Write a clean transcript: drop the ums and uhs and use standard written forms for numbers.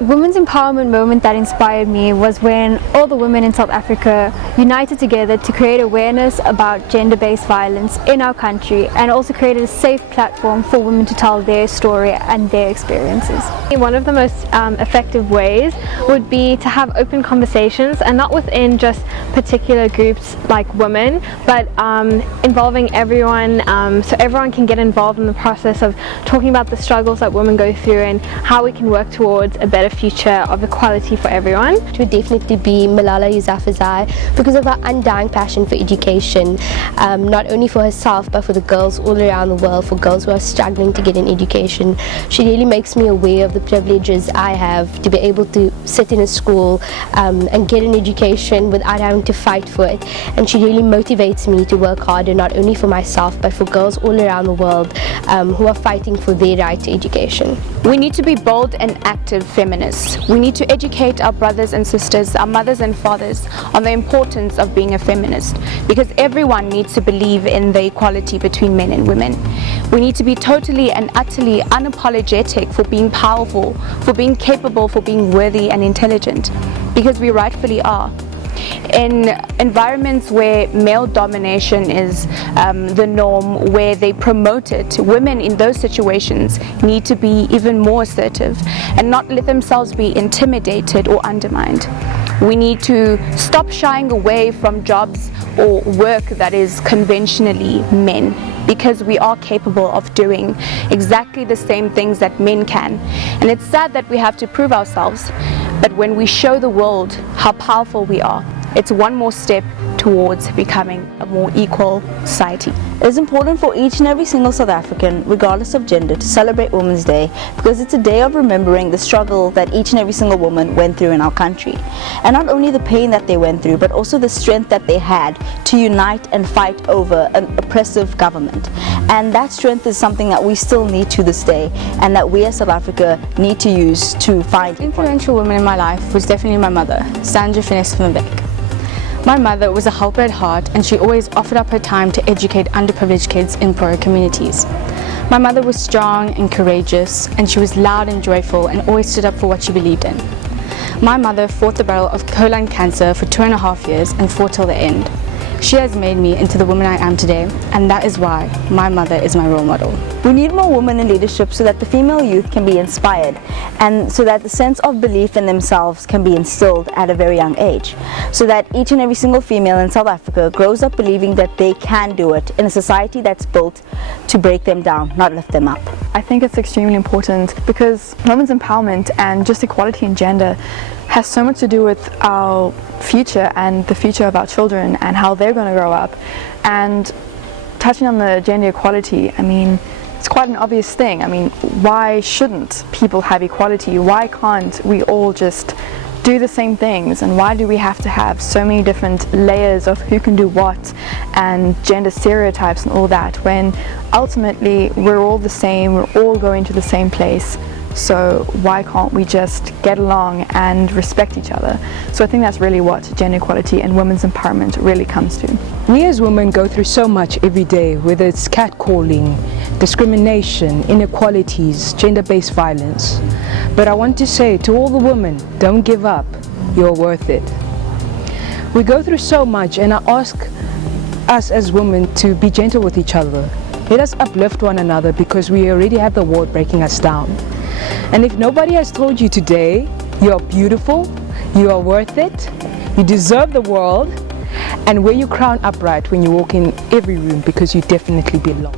Women's empowerment moment that inspired me was when all the women in South Africa united together to create awareness about gender-based violence in our country, and also created a safe platform for women to tell their story and their experiences. One of the most effective ways would be to have open conversations, and not within just particular groups like women, but involving everyone, so everyone can get involved in the process of talking about the struggles that women go through and how we can work towards a better future of equality for everyone. It would definitely be Malala Yousafzai, because of her undying passion for education, not only for herself but for the girls all around the world, for girls who are struggling to get an education. She really makes me aware of the privileges I have to be able to sit in a school and get an education without having to fight for it, and she really motivates me to work harder, not only for myself but for girls all around the world who are fighting for their right to education. We need to be bold and active feminists. We need to educate our brothers and sisters, our mothers and fathers, on the importance of being a feminist, because everyone needs to believe in the equality between men and women. We need to be totally and utterly unapologetic for being powerful, for being capable, for being worthy and intelligent, because we rightfully are. In environments where male domination is the norm, where they promote it, women in those situations need to be even more assertive and not let themselves be intimidated or undermined. We need to stop shying away from jobs or work that is conventionally men, because we are capable of doing exactly the same things that men can. And it's sad that we have to prove ourselves, but when we show the world how powerful we are, it's one more step towards becoming a more equal society. It is important for each and every single South African, regardless of gender, to celebrate Women's Day, because it's a day of remembering the struggle that each and every single woman went through in our country. And not only the pain that they went through, but also the strength that they had to unite and fight over an oppressive government. And that strength is something that we still need to this day, and that we as South Africa need to use to find. Influential woman in my life was definitely my mother, Sandra Finesse van Beek. My mother was a helper at heart, and she always offered up her time to educate underprivileged kids in poorer communities. My mother was strong and courageous, and she was loud and joyful and always stood up for what she believed in. My mother fought the battle of colon cancer for 2.5 years and fought till the end. She has made me into the woman I am today, and that is why my mother is my role model. We need more women in leadership so that the female youth can be inspired, and so that the sense of belief in themselves can be instilled at a very young age, so that each and every single female in South Africa grows up believing that they can do it in a society that's built to break them down, not lift them up. I think it's extremely important, because women's empowerment and just equality in gender has so much to do with our future and the future of our children and how they're going to grow up. And touching on the gender equality, I mean, it's quite an obvious thing. I mean, why shouldn't people have equality? Why can't we all just do the same things? And why do we have to have so many different layers of who can do what and gender stereotypes and all that, when ultimately we're all the same, we're all going to the same place? So why can't we just get along and respect each other? So I think that's really what gender equality and women's empowerment really comes to. We as women go through so much every day, whether it's catcalling, discrimination, inequalities, gender-based violence. But I want to say to all the women, don't give up, you're worth it. We go through so much, and I ask us as women to be gentle with each other. Let us uplift one another, because we already have the world breaking us down. And if nobody has told you today, you are beautiful, you are worth it, you deserve the world, and wear your crown upright when you walk in every room, because you definitely belong.